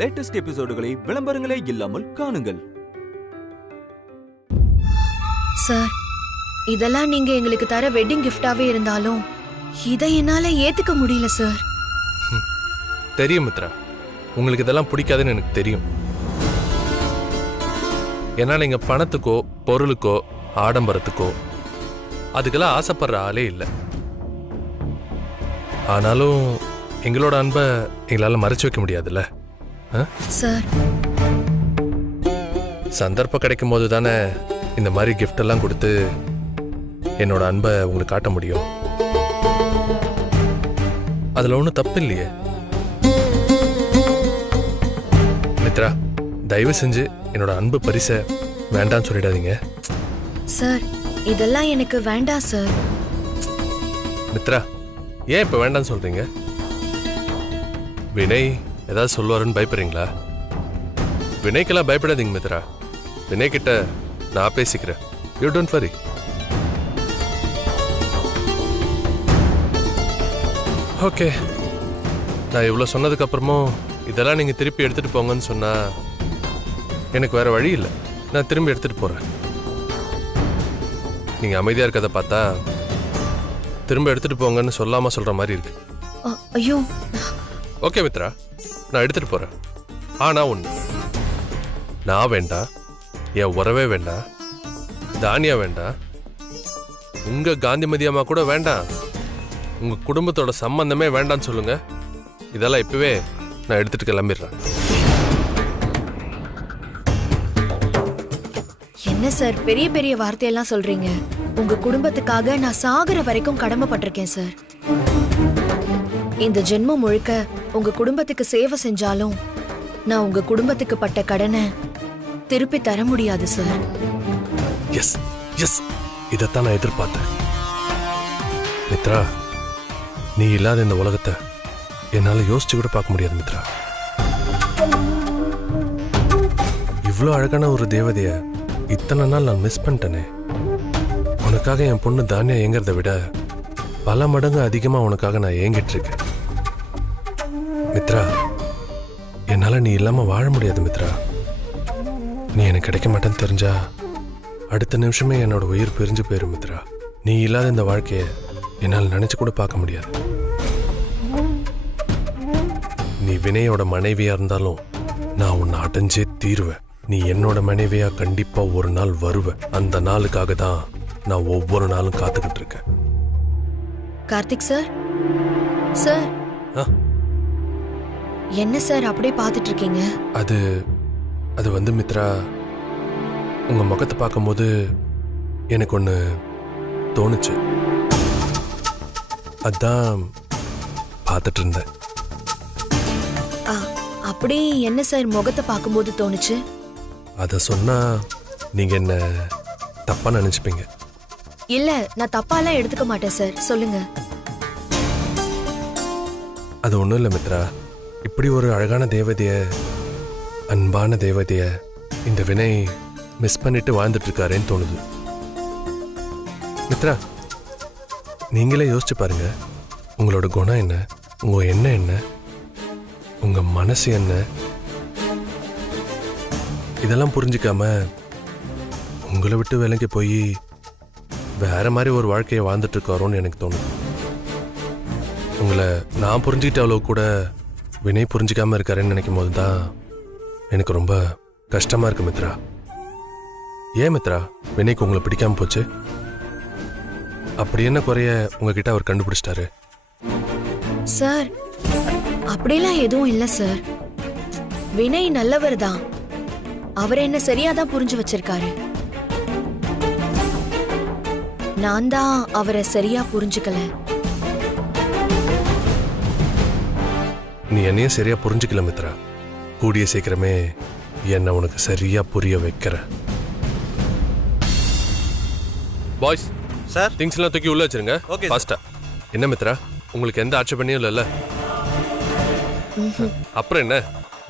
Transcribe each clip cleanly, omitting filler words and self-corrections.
Latest எபிசோடுகளை விளம்பரங்களே இல்லாமல் காணுங்கள். Sir, இதெல்லாம் நீங்க எங்களுக்கு தர வெட்டிங் கிஃப்டாவே இருந்தாலும் இதை என்னால ஏத்துக்க முடியல சார். தெரியும் மித்ரா, உங்களுக்கு இதெல்லாம் பிடிக்காதுன்னு எனக்கு தெரியும். ஏன்னா நீங்க பணத்துக்கோ பொருளுக்கோ ஆடம்பரத்துக்கோ அதுக்கெல்லாம் ஆசைப்படுற ஆளே இல்லை. ஆனாலும் எங்களோட அன்பை எங்களால மறைச்சு வைக்க முடியாதுல்ல சார். சந்தர்ப்பம் கிடைக்கும் போது தானே இந்த மாதிரி கிஃப்ட் எல்லாம் கொடுத்து என்னோட அன்பை உங்களுக்கு காட்ட முடியும். அதுல ஒன்றும் தப்பு இல்லையே மித்ரா. தயவு செஞ்சு என்னோட அன்பு பரிசை வேண்டான்னு சொல்லிடாதீங்க சார். இதெல்லாம் எனக்கு வேண்டாம் சார். மித்ரா, ஏன் இப்ப வேண்டான்னு சொல்றீங்க? வினய் ஏதாவது சொல்லுவாருன்னு பயப்படுறீங்களா? வினய்க்கெல்லாம் பயப்படாதீங்க மித்ரா. வினய் கிட்ட நான் பேசிக்கிறேன். You don't worry. ஓகே, நான் இவ்வளோ சொன்னதுக்கு அப்புறமும் இதெல்லாம் நீங்க திருப்பி எடுத்துட்டு போங்கன்னு சொன்னா எனக்கு வேற வழி இல்லை. நான் திரும்பி எடுத்துட்டு போறேன். நீங்க அமைதியா இருக்கதை பார்த்தா திரும்ப எடுத்துட்டு போங்கன்னு சொல்லாம சொல்ற மாதிரி இருக்கு. ஐயோ. ஓகே மித்ரா, நான் எடுத்துட்டு போறேன். ஆனா ஒண்ணு, நான் வேண்டாம், என் உறவே வேண்டாம், தானியா வேண்டாம், உங்க காந்திமதி அம்மா கூட வேண்டாம், உங்க குடும்பத்தோட சம்பந்தமே வேண்டான்னு சொல்லுங்க. இதெல்லாம் இப்பவே நான் எடுத்துட்டு கிளம்பிடுறேன். என்ன சார் பெரிய பெரிய வார்த்தையெல்லாம் சொல்றீங்க? உங்க குடும்பத்துக்காக நான் சாகுற வரைக்கும் கடமைப்பட்டிருக்கேன் சார். இந்த ஜென்மம் முழுக்க உங்க குடும்பத்துக்கு சேவை செஞ்சாலும் நான் உங்க குடும்பத்துக்கு பட்ட கடனை திருப்பி தர முடியாது சார். எஸ் எஸ், இதைத்தான் நான் எதிர்பார்த்தேன். மித்ரா, நீ இல்லாத இந்த உலகத்தை என்னால யோசிச்சு கூட பார்க்க முடியாது மித்ரா. இவ்வளோ அழகான ஒரு தேவதைய இத்தனை நாள் நான் மிஸ் பண்ணிட்டேனே. உனக்காக என் பொண்ணு தானியா ஏங்கிறத விட பல மடங்கு அதிகமா உனக்காக நான் ஏங்கிட்டு இருக்கேன் மித்ரா. என்னால நீ இல்லாம வாழ முடியாது மித்ரா. நீ எனக்கு கிடைக்க மாட்டேன்னு தெரிஞ்சா அடுத்த நிமிஷமே என்னோட உயிர் பிரிஞ்சு போயிரும் மித்ரா. நீ இல்லாத இந்த வாழ்க்கைய என்னால் நினைச்சு கூட பார்க்க முடியாது. நீ வினயோட மனைவியா இருந்தாலும் நான் உன்னை அடைஞ்சே தீருவேன். நீ என்னோட மனைவியா கண்டிப்பா ஒரு நாள் வருவ. அந்த நாளுக்காக தான் நான் ஒவ்வொரு நாளும் காத்துக்கிட்டு இருக்கேன். கார்த்திக் சார். சார், என்ன சார் அப்படியே பார்த்துட்டு இருக்கீங்க? அது வந்து மித்ரா, உங்க முகத்தை பார்க்கும்போது எனக்கு ஒண்ணு தோணுச்சு. அதான் பார்த்துட்டு இருந்தேன். அப்படி என்ன சார் முகத்தை பார்க்கும்போது தோணுச்சு? அத சொன்னா நீங்க என்ன தப்பா நினைச்சுப்பீங்க. இல்ல, நான் தப்பாலாம் எடுத்துக்க மாட்டேன் சார். சொல்லுங்க. அது ஒண்ணும் இல்ல மித்ரா. இப்படி ஒரு அழகான தேவதைய, அன்பான தேவதைய இந்த வினய் மிஸ் பண்ணிட்டு வாழ்ந்துட்டு இருக்காருன்னு தோணுது மித்ரா. நீங்களே யோசிச்சு பாருங்க. உங்களோட குணம் என்ன, உங்க எண்ணம் என்ன, உங்க மனசு என்ன, இதெல்லாம் புரிஞ்சுக்காம உங்களை விட்டு விலகி போய் வேற மாதிரி ஒரு வாழ்க்கையை வாழ்ந்துட்டு இருக்காரோன்னு எனக்கு தோணுது. உங்களை நான் புரிஞ்சுக்கிட்ட அளவு கூட வினய் புரிஞ்சுக்காம இருக்காருன்னு நினைக்கும் போது தான் எனக்கு ரொம்ப கஷ்டமா இருக்கு மித்ரா. ஏன் மித்ரா வினய்க்கு உங்களை பிடிக்காம போச்சு? அப்படி என்ன குறைய உங்ககிட்ட அவர் கண்டுபிடிச்சிட்டாரு? சார், அப்படிலாம் எதுவும் இல்ல சார். வினய் நல்லவர் தான். அவர் என்ன சரியாதான் புரிஞ்சு வச்சிருக்காரு. நான் தான் அவரை சரியா புரிஞ்சுக்கல. நீ என்னையும் சரியா புரிஞ்சுக்கல மித்ரா. கூடிய சீக்கிரமே என்ன உனக்கு சரியா புரிய வைக்கிறேன். பாய்ஸ் சார், திங்ஸ் எல்லாம் தூக்கி உள்ள வச்சிருங்க. ஓகே ஃபாஸ்டா. என்ன மித்ரா, உங்களுக்கு எந்த ஆட்சேபனையும் இல்லைல்ல? அப்புறம் என்ன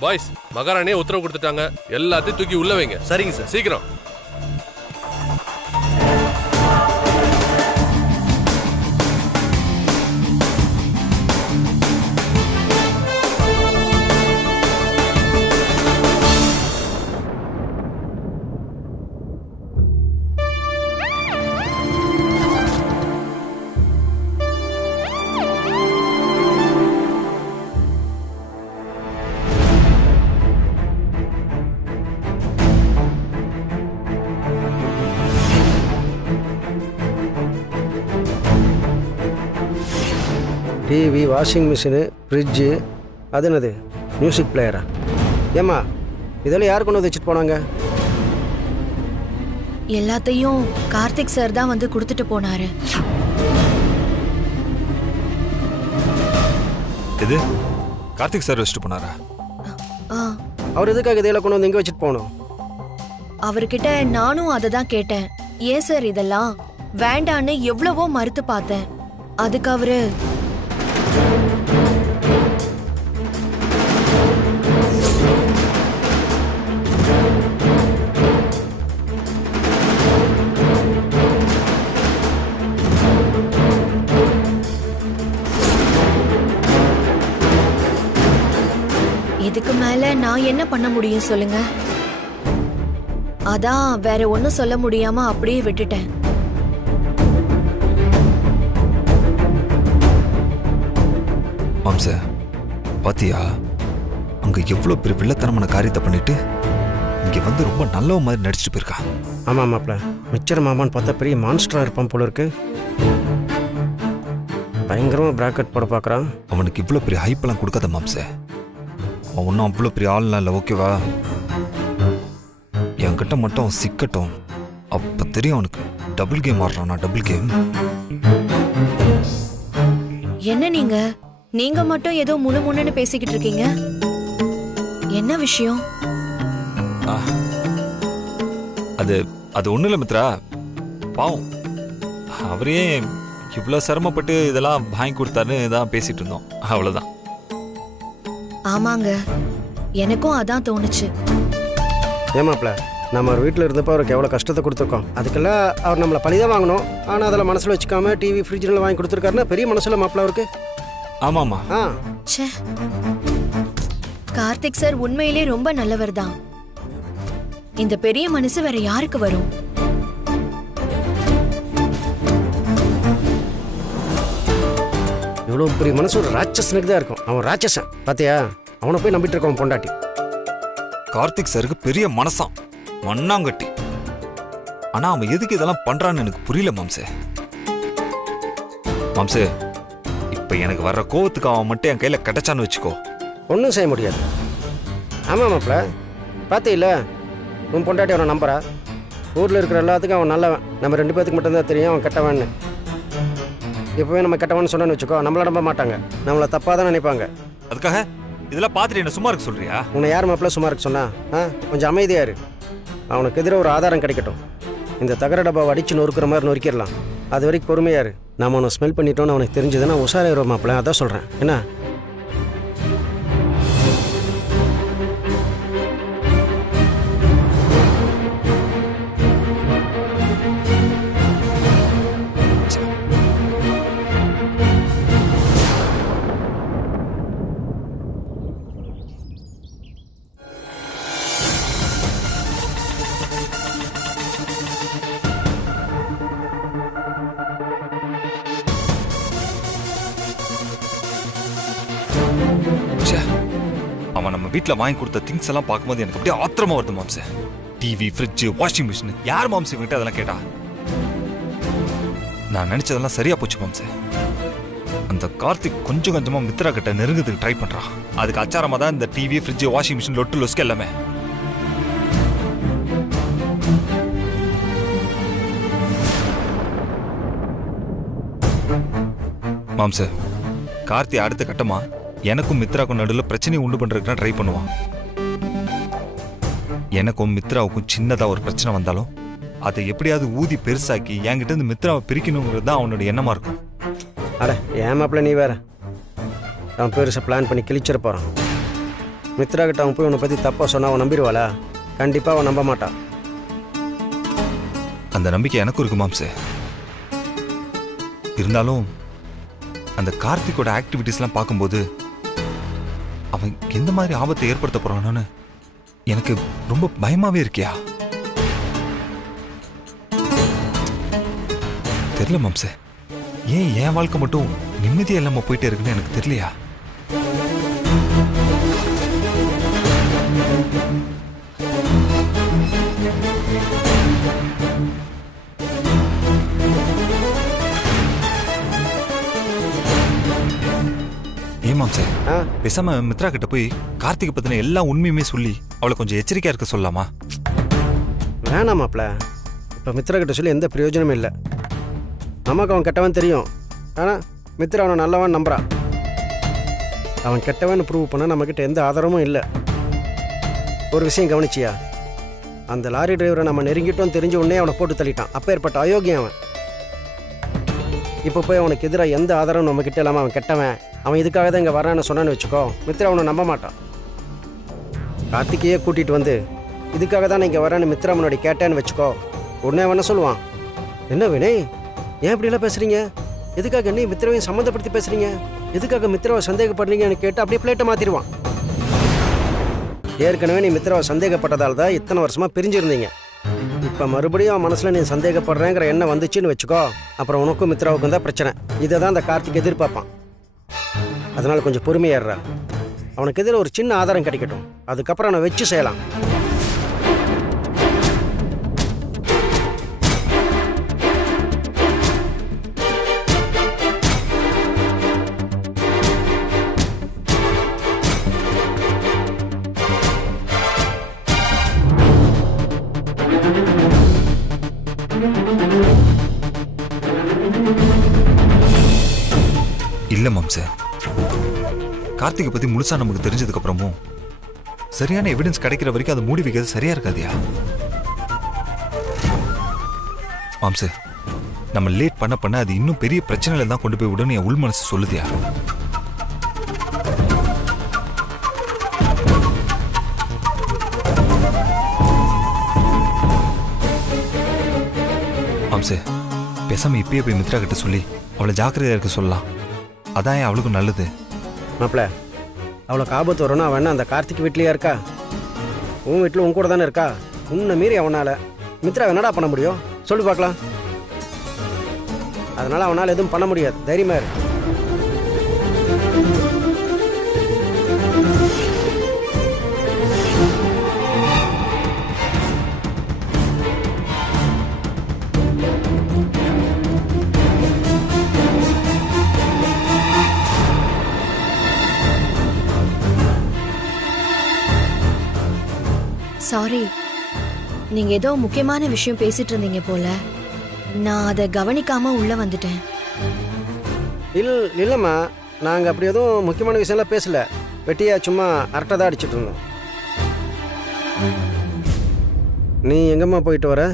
பாய்ஸ், மகாராணியே உத்தரவு கொடுத்துட்டாங்க, எல்லாத்தையும் தூக்கி உள்ள வைங்க. சரிங்க சார். சீக்கிரம். டிவி, வாஷிங் மிஷினு, ஃப்ரிட்ஜு, அது என்னது மியூசிக் பிளேயரா? ஏம்மா இதெல்லாம் யார் கொண்டு வந்து வச்சுட்டு போனாங்க? எல்லாத்தையும் கார்த்திக் சார் தான் வந்து கொடுத்துட்டு போனாரு. இது கார்த்திக் சார் வச்சுட்டு போனாரா? ஆ, அவர் எதுக்காக இதெல்லாம் கொண்டு வந்து எங்கே வச்சுட்டு போகணும்? அவர்கிட்ட நானும் அதை தான் கேட்டேன். ஏன் சார் இதெல்லாம் வேண்டான்னு எவ்வளவோ மறுத்து பார்த்தேன். அதுக்கு அவரு இதுக்கு மேல நான் என்ன பண்ண முடியும் சொல்லுங்க? அதான் வேற ஒண்ணும் சொல்ல முடியாம அப்படியே விட்டுட்டேன். மாம்ச பாத்தியா, அங்க எவ்வளவு பெரிய வில்லத்தனமான காரியத்தை பண்ணிட்டு இங்க வந்து ரொம்ப நல்ல மாதிரி நடிச்சுட்டு போயிருக்கா. ஆமாம் மாப்பிள்ள, மிச்சர் மாமான்னு பார்த்தா பெரிய மான்ஸ்டராக இருப்பான் போல இருக்கு. பயங்கரமாக பிராக்கெட் போட பார்க்குறான். அவனுக்கு இவ்வளவு பெரிய ஹைப்பெல்லாம் கொடுக்காத மாம்ச. அவன் ஒன்றும் அவ்வளோ பெரிய ஆள்லாம் இல்லை, ஓகேவா? என்கிட்ட மட்டும் சிக்கட்டும், அப்போ தெரியும் அவனுக்கு. டபுள் கேம் ஆடுறானா, டபுள் கேம். என்ன நீங்க மட்டும் ஏதோ முணுமுணுன்னு பேசிக்கிட்டு இருக்கீங்க? என்ன விஷயம்? அது அது ஒன்றும் இல்லை மித்ரா, பாவம் அவரே இவ்வளோ சிரமப்பட்டு இதெல்லாம் வாங்கி கொடுத்தாருன்னு தான் பேசிட்டு இருந்தோம், அவ்வளோதான். ஆமாங்க, எனக்கும் அதான் தோணுச்சு. ஏமாப்ல, நம்ம அவர் வீட்டில் இருந்தப்போ அவருக்கு எவ்வளோ கஷ்டத்தை கொடுத்துருக்கோம். அதுக்கெல்லாம் அவர் நம்மளை பழிதான் வாங்கணும். ஆனால் அதில் மனசில் வச்சுக்காம டிவி, ஃப்ரிட்ஜில் வாங்கி கொடுத்துருக்காருன்னா பெரிய மனசில் மாப்பிள்ள அவருக்கு. ஆமாம்மா. ச்சே, கார்த்திக் சார் உண்மையிலே ரொம்ப நல்லவர் தான். இந்த பெரிய மனசு வேற யாருக்கு வரும்? இவ்வளோ பெரிய மனசு ஒரு ராட்சசனுக்கு தான் இருக்கும். அவன் ராட்சசன் பார்த்தியா? அவனை போய் நம்பிட்டு இருக்கான் பொண்டாட்டி. கார்த்திக் சாருக்கு பெரிய மனசாம், மண்ணாங்கட்டி. ஆனா அவன் எதுக்கு இதெல்லாம் பண்றான்னு எனக்கு புரியல மாம்சே. மாம்சே, இப்ப எனக்கு வர்ற கோவத்துக்கு அவன் மட்டும் என் கையில கிடைச்சான்னு வச்சுக்கோ, ஒன்றும் செய்ய முடியாது. ஆமாம் மாப்பிள்ள, பார்த்தீங்கள உன் பொண்டாட்டி அவனை நம்புறா. ஊரில் இருக்கிற எல்லாத்துக்கும் அவன் நல்லவன். நம்ம 2 பேத்துக்கு மட்டும்தான் தெரியும் அவன் கெட்டவன்னு. இப்போவே நம்ம கெட்டவன்னு சொன்னு வச்சுக்கோ, நம்மள நம்ப மாட்டாங்க, நம்மளை தப்பாக தான் நினைப்பாங்க. அதுக்காக இதெல்லாம் பார்த்துட்டு என்ன சும்மா இருக்க சொல்றியா? உன்னை யார் மாப்பிள்ள சும்மா இருக்க சொன்னா? கொஞ்சம் அமைதியா இரு. அவனுக்கு எதிராக ஒரு ஆதாரம் கிடைக்கட்டும். இந்த தகர டப்பாவை அடிச்சு நொறுக்கிற மாதிரி நொறுக்கிடலாம். அது வரைக்கும் பொறுமையா இரு. நாம அவனை ஸ்மெல் பண்ணிட்டோன்னு அவனுக்கு தெரிஞ்சதுன்னா உஷாராயிரும் மாப்பிள்ள. அதான் சொல்கிறேன். என்ன? அவன் நம்ம வீட்டில் வாங்கி கொடுத்த திங்ஸ் எல்லாம் பார்க்கும்போது எனக்கு அப்படியே ஆத்திரமா வருது மாம்சே. டிவி, ஃப்ரிட்ஜ், வாஷிங் மிஷின், யார் மாம்சே கிட்ட அதெல்லாம் கேட்டா? நான் நினைச்சதெல்லாம் சரியா போச்சு மாம்சே. அந்த கார்த்திக் கொஞ்சம் கொஞ்சமா மித்ரா கிட்ட நெருங்கிறதுக்கு ட்ரை பண்றான். அதுக்கு அச்சாரமா தான் இந்த டிவி, ஃப்ரிட்ஜ், வாஷிங் மிஷின், லொட்டு லொஸ்க்கு எல்லாமே. மாம்சே, கார்த்தி அடுத்த கட்டமா எனக்கும் மித்ராவுக்கும் நடுவில் பிரச்சனையை உண்டு பண்றதுக்கு ட்ரை பண்ணுவான். எனக்கும் மித்ராவுக்கும் சின்னதா ஒரு பிரச்சனை வந்தாலும் அதை எப்படியாவது ஊதி பெருசாக்கி என்கிட்ட இருந்து மித்ராவை பிரிக்கணுங்கிறது தான் அவனோட எண்ணமா இருக்கும். அட ஏன் மாப்பிள்ள நீ வேற? அவன் பெருசாக பிளான் பண்ணி கிழிச்சிட போகிறான். மித்ரா கிட்ட அவன் போய் உன்னை பற்றி தப்பாக சொன்னா அவன் நம்பிடுவாளா? கண்டிப்பாக அவன் நம்ப மாட்டான். அந்த நம்பிக்கை எனக்கும் இருக்கு மாம்சே. இருந்தாலும் அந்த கார்த்திகோட ஆக்டிவிட்டிஸ்லாம் பார்க்கும்போது அவன் எந்த மாதிரி ஆபத்தை ஏற்படுத்த போறானோன்னு எனக்கு ரொம்ப பயமாவே இருக்கியா? தெரியல மாம்சே, ஏன் என் வாழ்க்கை மட்டும் நிம்மதியா இல்லாம போயிட்டே இருக்குன்னு எனக்கு தெரியலையா? பேசாம மித்ரா கிட்ட போய் கார்த்திகை பத்தின எல்லா உண்மையுமே சொல்லி அவளை கொஞ்சம் எச்சரிக்கையா இருக்க சொல்லலாமா? வேணாம் மாப்பிள்ள, இப்போ மித்ரா கிட்ட சொல்லி எந்த பிரயோஜனமும் இல்லை. நமக்கு அவன் கெட்டவன் தெரியும், ஆனால் மித்ரா அவனை நல்லவன் நம்புறான். அவன் கெட்டவன் ப்ரூவ் பண்ண நம்மக்கிட்ட எந்த ஆதாரமும் இல்லை. ஒரு விஷயம் கவனிச்சியா, அந்த லாரி டிரைவரை நம்ம நெருங்கிட்டோம் தெரிஞ்ச உடனே அவனை போட்டு தள்ளிட்டான். அப்போ ஏற்பட்ட அயோக்கியம் அவன். இப்போ போய் அவனுக்கு எதிராக எந்த ஆதாரமும் நம்மக்கிட்ட இல்லாமல் அவன் கெட்டவன், அவன் இதுக்காக தான் இங்கே வரான்னு சொன்னான்னு வச்சுக்கோ, மித்ரா அவனை நம்ப மாட்டான். கார்த்திகையே கூட்டிகிட்டு வந்து இதுக்காக தான் இங்கே வரான்னு மித்ரா முன்னாடி கேட்டேன்னு வச்சுக்கோ, உடனே அவன் என்ன சொல்லுவான், என்ன வினய் ஏன் இப்படிலாம் பேசுகிறீங்க, எதுக்காக என்ன மித்ராவையும் சம்மந்தப்படுத்தி பேசுகிறீங்க, எதுக்காக மித்ராவை சந்தேகப்படுறீங்கன்னு கேட்டு அப்படியே பிளேட்டை மாற்றிடுவான். ஏற்கனவே நீ மித்ராவை சந்தேகப்பட்டதால் தான் இத்தனை வருஷமாக பிரிஞ்சிருந்தீங்க. இப்போ மறுபடியும் அவன் மனசில் நீ சந்தேகப்படுறேங்கிற எண்ணம் வந்துச்சுன்னு வச்சுக்கோ, அப்புறம் உனக்கும் மித்ராவுக்கும் தான் பிரச்சனை. இதை தான் அந்த கார்த்திக் எதிர்பார்ப்பான். அதனால் கொஞ்சம் பொறுமையாடுறா. அவனுக்கு எதிராக ஒரு சின்ன ஆதாரம் கிடைக்கட்டும், அதுக்கப்புறம் அவனை வச்சு செய்யலாம். இல்ல மாம்சே, கார்த்திகை பத்தி முழுசா நமக்கு தெரிஞ்சதுக்கு அப்புறமும் சரியான எவிடன்ஸ் கிடைக்கிற வரைக்கும் அதை மூடி வைக்கிறது சரியா இருக்காதியா? மாம்சே, நம்ம லேட் பண்ண பண்ண அது இன்னும் பெரிய பிரச்சனையில தான் கொண்டு போய் விடுன்னு என் உள் மனசு சொல்லுதியா? மாம்சே, பேசாம இப்பயே போய் மித்ரா கிட்ட சொல்லி அவளை ஜாக்கிரதையா இருக்க சொல்லலாம். அதான் அவளுக்கும் நல்லது. மாப்பிள்ள, அவளுக்கு ஆபத்து வரும்னா அவன் அந்த கார்த்திக் வீட்லேயே இருக்கா? உன் வீட்டில் உன் கூட தானே இருக்கா? உன்னை மீறி அவனால் மித்ரா என்னடா பண்ண முடியும் சொல்லி பார்க்கலாம். அதனால் அவனால் எதுவும் பண்ண முடியாது, தைரியமா இரு. சாரி, நீங்க ஏதோ முக்கியமான விஷயம் பேசிட்டு இருந்தீங்க போல. நான் அதை கவனிக்காம உள்ள வந்துட்டேன். இல்லைம்மா, நாங்கள் அப்படி எதுவும் முக்கியமான விஷயம்லாம் பேசல. வெட்டியா சும்மா அரட்டை தான் அடிச்சுட்டு இருந்தோம். நீ எங்கம்மா போயிட்டு வர?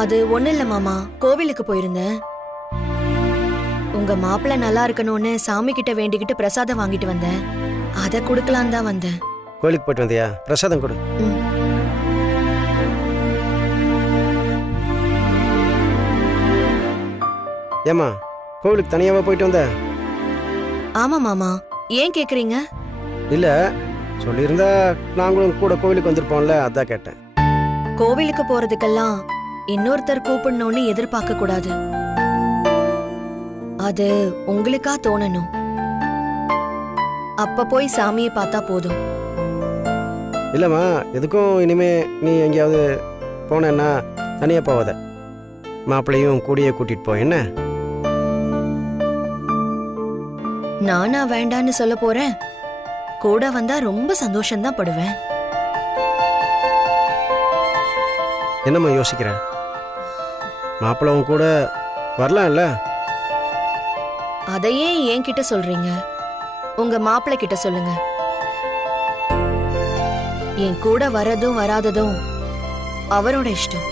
அது ஒண்ணு இல்ல மாமா, கோவிலுக்கு போயிருந்தேன். உங்க மாப்பிள்ளை நல்லா இருக்கணும்னு சாமி கிட்ட வேண்டிக்கிட்டு பிரசாதம் வாங்கிட்டு வந்தேன். அதை கொடுக்கலாம் தான் வந்தேன். கோயிலுக்கு போயிட்டு வந்தியா? பிரசாதம் கொடு. ஏம்மா, கோவிலுக்கு தனியாவா போயிட்டு வந்த? ஆமா மாமா, ஏன் கேக்குறீங்க? இல்ல, சொல்லியிருந்தா நாங்களும் கூட கோவிலுக்கு வந்திருப்போம்ல, அதான் கேட்டேன். கோவிலுக்கு போறதுக்கெல்லாம் இன்னொருத்தர் கூப்பிடணும்னு எதிர்பார்க்க கூடாது. அது உங்களுக்கா தோணணும். அப்ப போய் சாமியை பார்த்தா போதும். இல்லைம்மா, எதுக்கும் இனிமே நீ எங்கேயாவது போனேன்னா தனியாக போவாத, மாப்பிள்ளையும் கூடியே கூட்டிட்டு போ. என்ன? நானா வேண்டான்னு சொல்ல போறேன்? கூட வந்தா ரொம்ப சந்தோஷம்தான் படுவேன். என்னம்மா யோசிக்கிற? மாப்பிள்ளவும் கூட வரலாம்ல? அதையே என்கிட்ட சொல்றீங்க? உங்க மாப்பிள்ளை கிட்ட சொல்லுங்க. என் கூட வரதும் வராததும் அவரோட இஷ்டம்.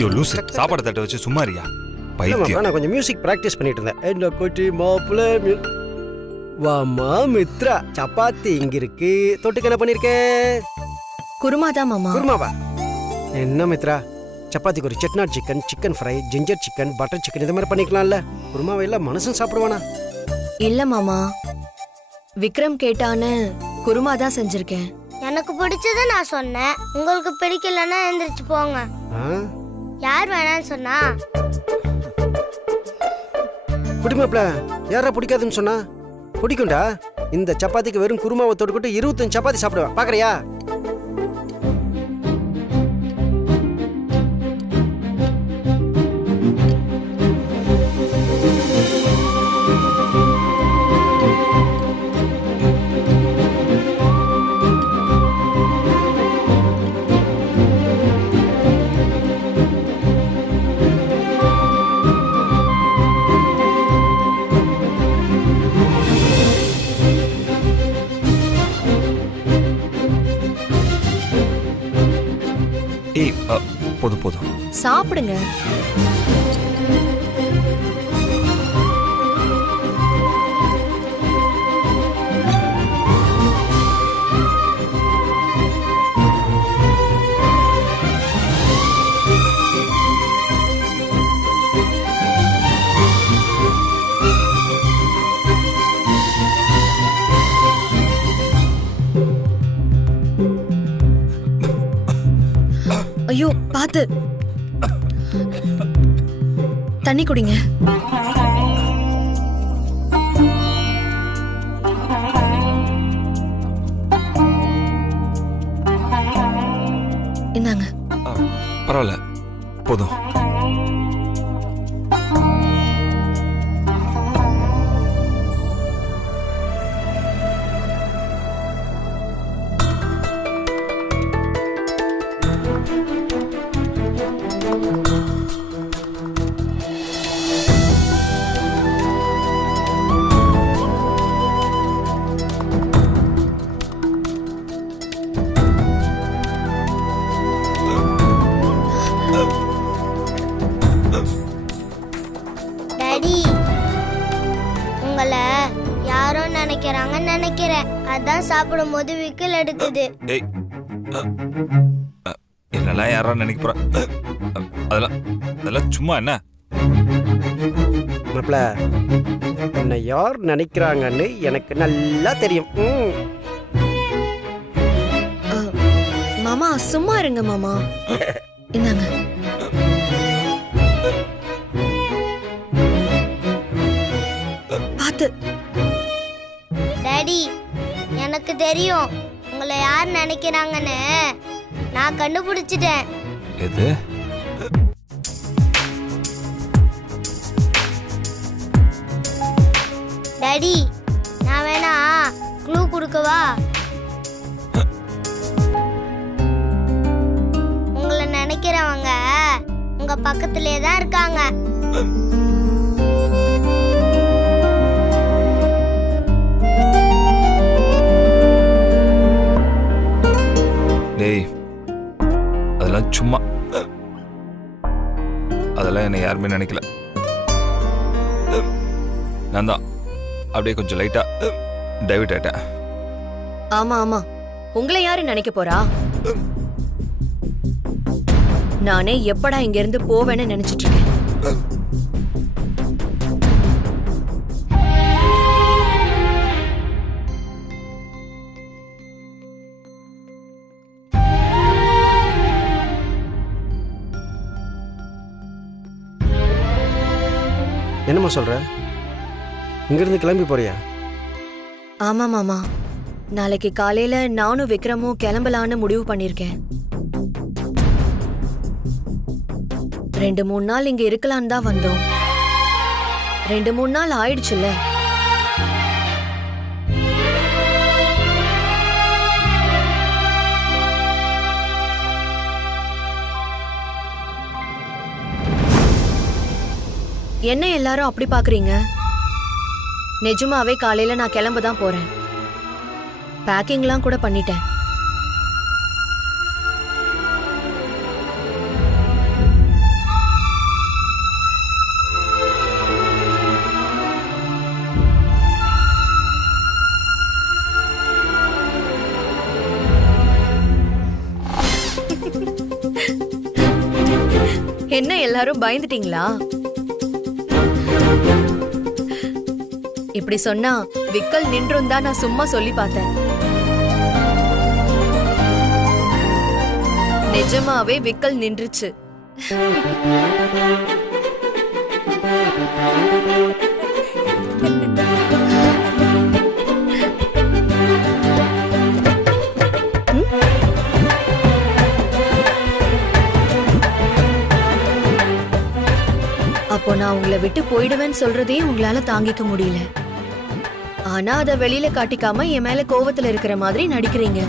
யோ லூசு, சாப்பாடு தட்டை வச்சு சும்மாரியா பைத்தியம். நான் கொஞ்சம் மியூசிக் ப்ராக்டிஸ் பண்ணிட்டு இருந்தேன். என்ன கொட்டி மாப்பிள்ளை வாமா மித்ரா, சப்பாத்தி இங்க இருக்கு. தொட்டுக்க என்ன பண்ணிருக்க? குருமா தான் மாமா. குருமாவா? என்ன மித்ரா, சப்பாத்திக்கு ஒரு Chettinad chicken, chicken fry, ginger chicken, butter chicken இது மாதிரி பண்ணிக்கலாம்ல. குருமாவை எல்லாம் மனுஷன் சாப்பிடுவானா? இல்ல மாமா, விக்ரம் கேட்டான்னு குருமா தான் செஞ்சிருக்கேன். எனக்கு பிடிச்சத நான் சொன்னேன். உங்களுக்கு பிடிக்கலன்னா எந்திரிச்சு போங்க. யார் வேணான்னு சொன்னா? பிடிமாப்ல, யாரா பிடிக்காதுன்னு சொன்னா? பிடிக்கும்டா. இந்த சப்பாத்திக்கு வெறும் குருமாவை தொட்டுக்கிட்டு 25 சப்பாத்தி சாப்பிடுவேன். பாக்குறியா? ஏய் போதும் போதும் சாப்பிடுங்க. ஐயோ பாத்து, தண்ணி குடிங்க. இந்தாங்க. பரவாயில்ல போதும். டாடி, உங்களை யாரோ நினைக்கிறாங்கன்னு நினைக்கிறேன். அதான் சாப்பிடும்போது விக்கல் எடுக்குது. ஏய் என்னெல்லாம் யாரா நினைக்க போற? அதெல்லாம் அதெல்லாம் சும்மா என்ன? மாப்ள, உன்னை யார் நினைக்கிறாங்கன்னு எனக்கு நல்லா தெரியும். மாமா சும்மா இருங்க மாமா. இந்தாங்க. பாத்து. டாடி, எனக்கு தெரியும் உங்களை யார் நினைக்கிறாங்கன்னு. நான் கண்டுபிடிச்சிட்டேன். எது? டாடி, நான் வேணா க்ளூ கொடுக்கவா? உங்களை நினைக்கிறவங்க உங்க பக்கத்திலே தான் இருக்காங்க. டேய் அதெல்லாம் சும்மா. அதெல்லாம் என்னை யாருமே நினைக்கல. நான் தான் அப்படியே கொஞ்சம் லைட்டா டைவர்ட் ஆயிட்டேன். ஆமா ஆமா, உங்களை யாரு நினைக்க போறா? நானே எப்படா இங்க இருந்து போவேன்னு நினைச்சிட்டு இருக்கேன். என்னம்மா சொல்ற? இங்கிருந்து கிளம்பி போறியா? ஆமா மாமா, நாளைக்கு காலையில நானும் விக்ரமும் கிளம்பலான்னு முடிவு பண்ணிருக்கேன். 2-3 நாள் இங்க இருக்கலான்னு தான் வந்தோம். 2-3 நாள் ஆயிடுச்சுல்ல. என்ன எல்லாரும் அப்படி பாக்குறீங்க? நிஜமாவே காலையில நான் கிளம்ப தான் போறேன். பேக்கிங்லாம் கூட பண்ணிட்டேன். என்ன எல்லாரும் பயந்துட்டீங்களா? இப்படி சொன்னா விக்கல் நின்றும் தான் நான் சும்மா சொல்லி பார்த்தேன். நிஜமாவே விக்கல் நின்றுச்சு. அப்போ நான் உங்களை விட்டு போயிடுவேன்னு சொல்றதே உங்களால தாங்கிக்க முடியல. ஆனா அத வெளியில காட்டிக்காம என் மேல கோவத்துல இருக்கிற மாதிரி நடிக்கிறீங்க.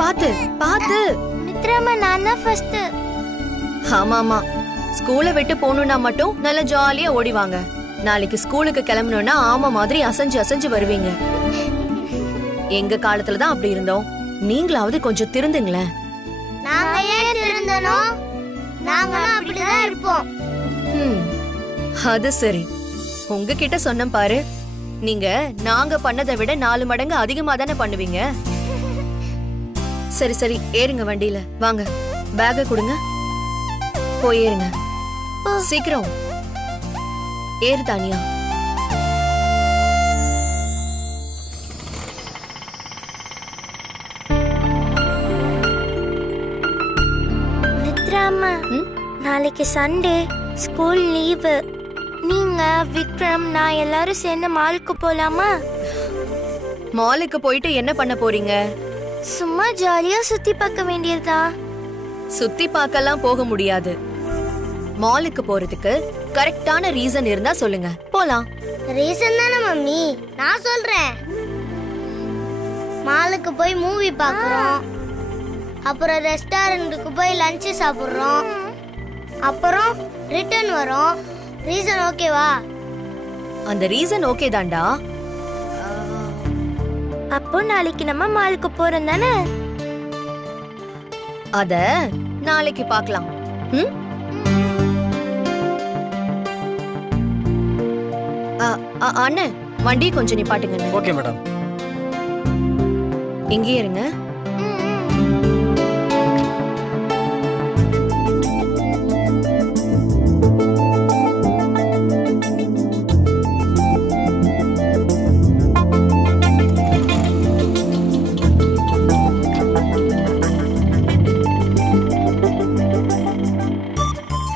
பாத்து பாத்து. மித்ராமா நான் தான் ஃபர்ஸ்ட். ஆமாமா, ஸ்கூலை விட்டு போகணும்னா மட்டும் நல்ல ஜாலியா ஓடிவாங்க. நாளைக்கு ஸ்கூலுக்கு கிளம்பணும்னா ஆமா மாதிரி அசைஞ்சு அசைஞ்சு வருவீங்க. எங்க காலத்துல தான் அப்படி இருந்தோம். நீங்களாவது கொஞ்சம் திருந்துங்களேன். நாங்க ஏன் திருந்தணும்? நாங்களும் அப்படிதான் இருப்போம். அது சரி, உங்ககிட்ட சொன்ன பாரு, நீங்க நாங்க பண்ணதை விட 4 மடங்கு அதிகமா தானே பண்ணுவீங்க. சரி சரி, ஏறுங்க வண்டியில. வாங்க, பேக கொடுங்க, போய் ஏறுங்க. சீக்கிரம் ஏறு தானியா. மித்ராமா, நாளைக்கு சண்டே, ஸ்கூல் லீவு. நீங்க விக்ரம் நான் எல்லாரும் சேர்ந்து மாலுக்கு போலாமா? மாலுக்கு போயிட்டு என்ன பண்ண போறீங்க? சும்மா ஜாலியா சுத்தி பார்க்க வேண்டியதா? சுத்தி பார்க்கலாம் போக முடியாது. மாலுக்கு போறதுக்கு கரெக்டான ரீசன் இருந்தா சொல்லுங்க, போலாம். ரீசன் தானே மம்மி, நான் சொல்றேன். மாலுக்கு போய் மூவி பார்க்கறோம், அப்புறம் ரெஸ்டாரண்ட்டுக்கு போய் லஞ்ச் சாப்பிடுறோம், அப்புறம் ரிட்டர்ன் வரோம். ரீசன் ஓகேவா? அந்த ரீசன் ஓகே தான்டா. அப்போ நாளைக்கு நம்ம மாலுக்கு போறோம் தானே? அத நாளைக்கு பார்க்கலாம். அண்ணே, வண்டி கொஞ்சம் நிப்பாட்டுங்க. Okay madam. இங்கேயே இருங்க.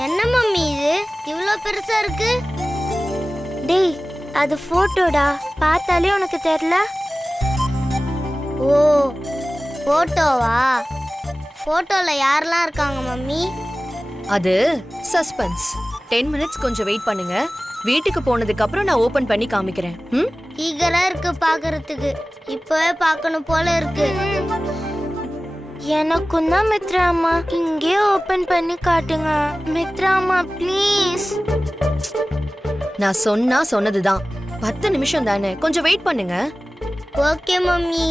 என்ன மம்மி இது இவ்ளோ பெருசா இருக்கு? டேய் அது போட்டோடா, பார்த்தாலே உனக்கு தெரியல? ஓ போட்டோவா? போட்டோல யாரெல்லாம் இருக்காங்க மம்மி? அது சஸ்பென்ஸ். 10 மினிட்ஸ் கொஞ்சம் வெயிட் பண்ணுங்க. வீட்டுக்கு போனதுக்கு அப்புறம் நான் ஓபன் பண்ணி காமிக்கிறேன். ஈகரா இருக்கு பாக்குறதுக்கு. இப்பவே பார்க்கணும் போல இருக்கு. எனக்கும் தான் மித்ரா அம்மா. இங்கே ஓபன் பண்ணி காட்டுங்க மித்ரா அம்மா ப்ளீஸ். நான் சொன்னதுதான். 10 நிமிஷம் தானே, கொஞ்சம் வெயிட் பண்ணுங்க. Okay mummy.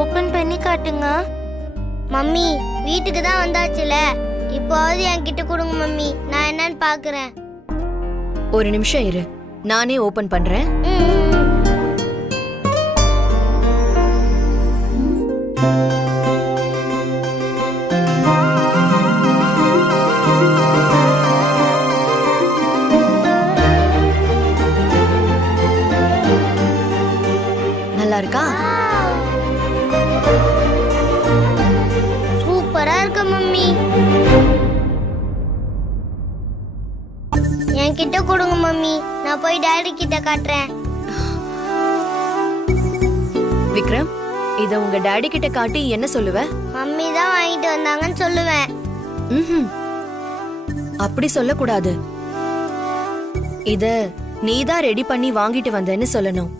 ஓபன் பண்ணி காட்டுங்க மம்மி. வீட்டுக்கு தான் வந்தாச்சுல, இப்போது என்கிட்ட கொடுங்க மம்மி, நான் என்னன்னு பாக்குறேன். ஒரு நிமிஷம் இரு, நானே ஓபன் பண்றேன். நல்லா இருக்கா? சூப்பரா இருக்கு மம்மி. என்கிட்ட கொடுங்க மம்மி, நான் போய் டாடி கிட்ட காட்டுறேன். விக்ரம், இத உங்க டாடி கிட்ட காட்டி என்ன சொல்லுவ? மம்மி தான் வாங்கிட்டு வந்தாங்கன்னு சொல்லுவேன். அப்படி சொல்லக்கூடாது. இத நீதான் ரெடி பண்ணி வாங்கிட்டு வந்தேன்னு சொல்லணும்.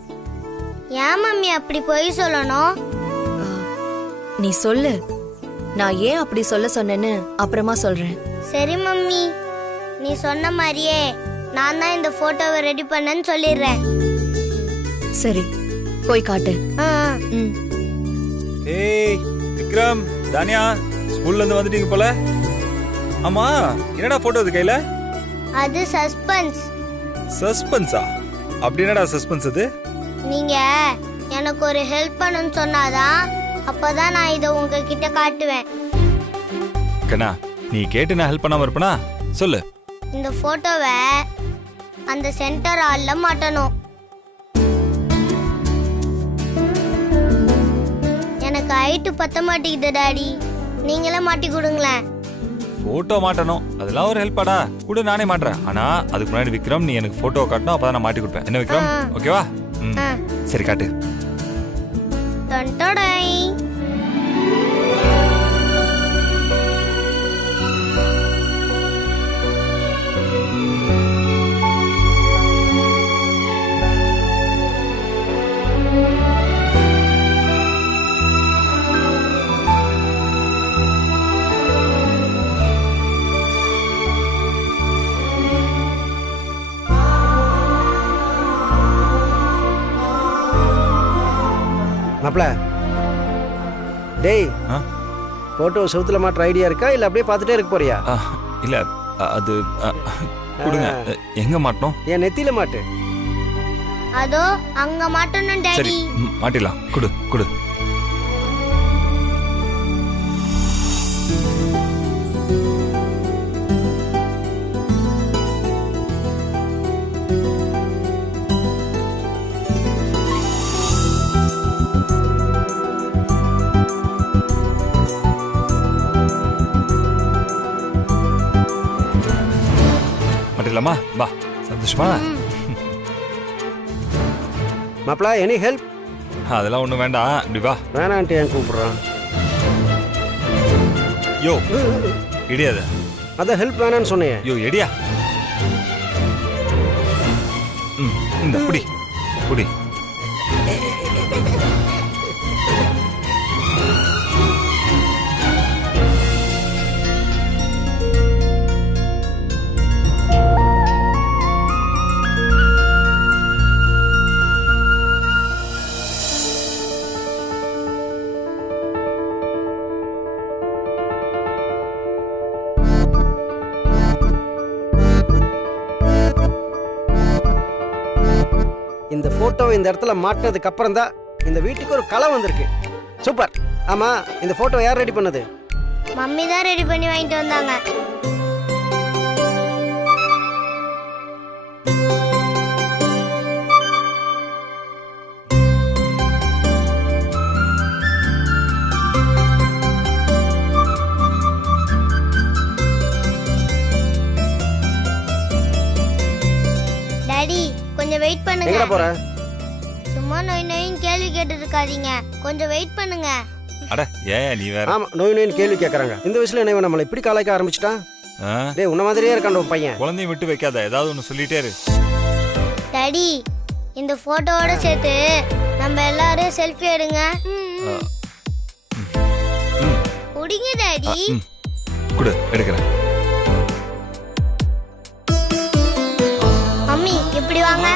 ஏன் மம்மி அப்படி போய் சொல்லணும்? நீ சொல்லு, நான் ஏன் அப்படி சொல்ல சொன்னேன்னு அப்புறமா சொல்றேன். சரி மம்மி, நீ சொன்ன மாதிரியே நான் தான் இந்த போட்டோவை ரெடி பண்ணேன்னு சொல்லிடுறேன். சரி, போய் காட்டு. ஏய் விக்ரம், தானியா, ஸ்கூல்ல இருந்து வந்துட்டீங்க போல. ஆமா, என்னடா போட்டோ இது கையில? அது சஸ்பென்ஸ். சஸ்பென்ஸா? அப்படி என்னடா சஸ்பென்ஸ் அது? நீங்க எனக்கு ஒரு ஹெல்ப் பண்ணணும்னு சொன்னாதான் அப்பதான் நான் இதை உங்ககிட்ட காட்டுவேன். கண்ணா, நீ கேட்டு நான் ஹெல்ப் பண்ணாம இருப்பனா? சொல்லு. இந்த போட்டோவை அந்த சென்டர் ஹால்ல மாட்டணும். எனக்கு ஹைட் பத்த மாட்டேங்குது டாடி, நீங்களே மாட்டி கொடுங்களேன். போட்டோ மாட்டணும், அதெல்லாம் ஒரு ஹெல்ப்பாடா. கூட நானே மாட்டுறேன். ஆனா அதுக்கு முன்னாடி விக்ரம், நீ எனக்கு போட்டோ காட்டணும், அப்பதான் நான் மாட்டி கொடுப்பேன். என்ன விக்ரம், ஓகேவா? சரி, காட்டு. டொண்டடை. மாப்ள, டேய், போட்டோ செவுத்துல மாட்டுற ஐடியா இருக்கா இல்ல அப்படியே பார்த்துட்டே இருக்க போறியா? இல்ல, அது கொடுங்க. எங்க மாட்டணும்? என் நெத்தியில மாட்டு. அதோ அங்க மாட்டணும் டாடி. சரி, மாட்டிடலாம். குடு குடு. மாட்டிடலாமா? வா, சந்தோஷமா? மாப்ள, எனி ஹெல்ப்? அதெல்லாம் ஒண்ணும் வேண்டாம், இப்படி வா. வேணான்ட்டு ஏன் கூப்பிடுறான்? யோ, இடியாத. அதான் ஹெல்ப் வேணான்னு சொன்னேன். யோ, எடியா. இந்த புடி புடி. இந்த போட்டோவை இந்த இடத்துல மாட்டினதுக்கு அப்புறம் தான் இந்த வீட்டுக்கு ஒரு கலை வந்திருக்கு. சூப்பர். ஆமா, இந்த போட்டோ யார் ரெடி பண்ணது? மம்மி தான் ரெடி பண்ணி வாங்கிட்டு வந்தாங்க. டாடி கொஞ்சம் வெயிட் பண்ணுங்க. எங்கடா போற? சும்மா நோய் நோயின்னு கேள்வி கேட்டுட்டு இருக்காதீங்க, கொஞ்சம் வெயிட் பண்ணுங்க. அட ஏன் நீ வேற? ஆமா, நோய் நோயின்னு கேள்வி கேட்கறாங்க. இந்த வயசுல என்ன நம்மளை இப்படி காலாய்க்க ஆரம்பிச்சிட்டான்? ஆ? டேய், உன்ன மாதிரியே இருக்கான் உன் பையன். குழந்தையும் விட்டு வைக்காத, ஏதாவது ஒன்று சொல்லிட்டே இரு. டாடி இந்த போட்டோவோட சேர்த்து நம்ம எல்லாரும் செல்ஃபி எடுங்க. குடிங்க டாடி. குடு, எடுக்கிறேன். மம்மி இப்படி வாங்க.